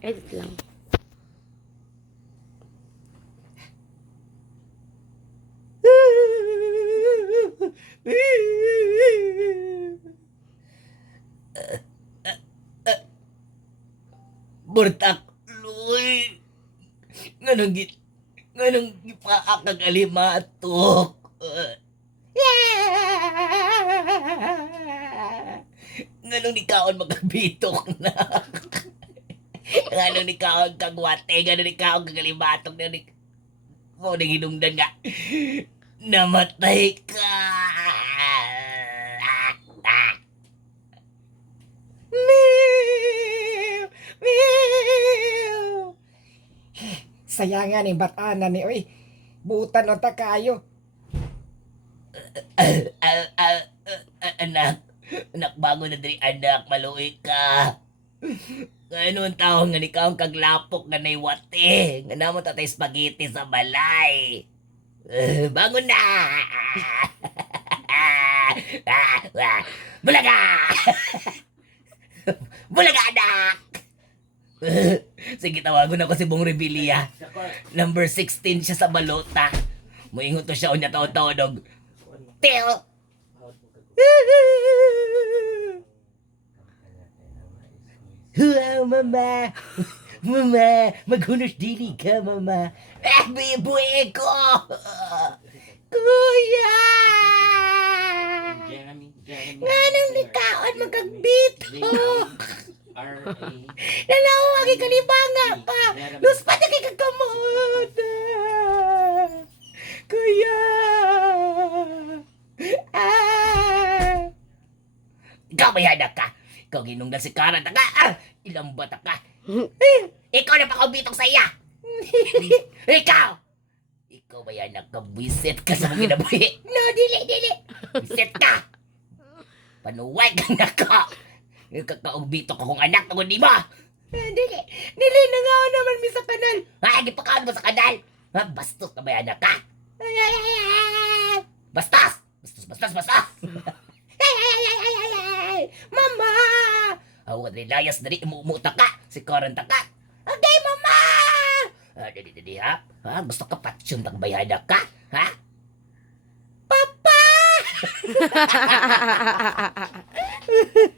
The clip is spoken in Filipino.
Edit lang. Burtak, luy. Nganong gipaak ang alimatok. Nganong ni kaon magabitok na. Nganong ni kaon kagwate, nganong ni kaon kagalimatok na ni mo nang hinungdan nga. Namatay ka. Meow, meow. Sayangan ni batana ni oy. Butan o ta kayo. Anak, anak bago na diri anak, maluoy ka. Ngayon tao nga ni kaong kaglapok nga naywate. Nga namo tatay spaghetti sa balay. Bangon na! Bulaga! Bulaga, anak! Sige, tawagon ako si Bong Rebilla. Number 16 siya sa balota. Muingon to siya unya taon-taonog. Til! Wow, mama! Mama! Maghunos dili ka, mama! Bibuhe ko! Kuya! Nganong ni kaon magagbitok? Nalawagi ka ni banga pa! Lus pa na kay kakamot! Kuya! Ikaw may hanak ka! Ikaw ginungdan si Karan ka! Ilang bata ka! Ikaw na pakaubitok sa iya! Ikaw! Ikaw may anak ka, bisit ka sa mga kinabuhi! No, dili! Bisit ka! Panuway ka na ka! Kakaubitok ko kung anak na kundi mo! Dili na nga naman mi sa kanal! Di pa kaon mo sa kanal! Bastos ka may anak ka! Bastos! Bastos! Mama! Awad ni layas dari umuuta ka! Si Karan ka! Okay, mama! Didi ha? Gusto ka patsyon ng bayada ka? Ha? Papa!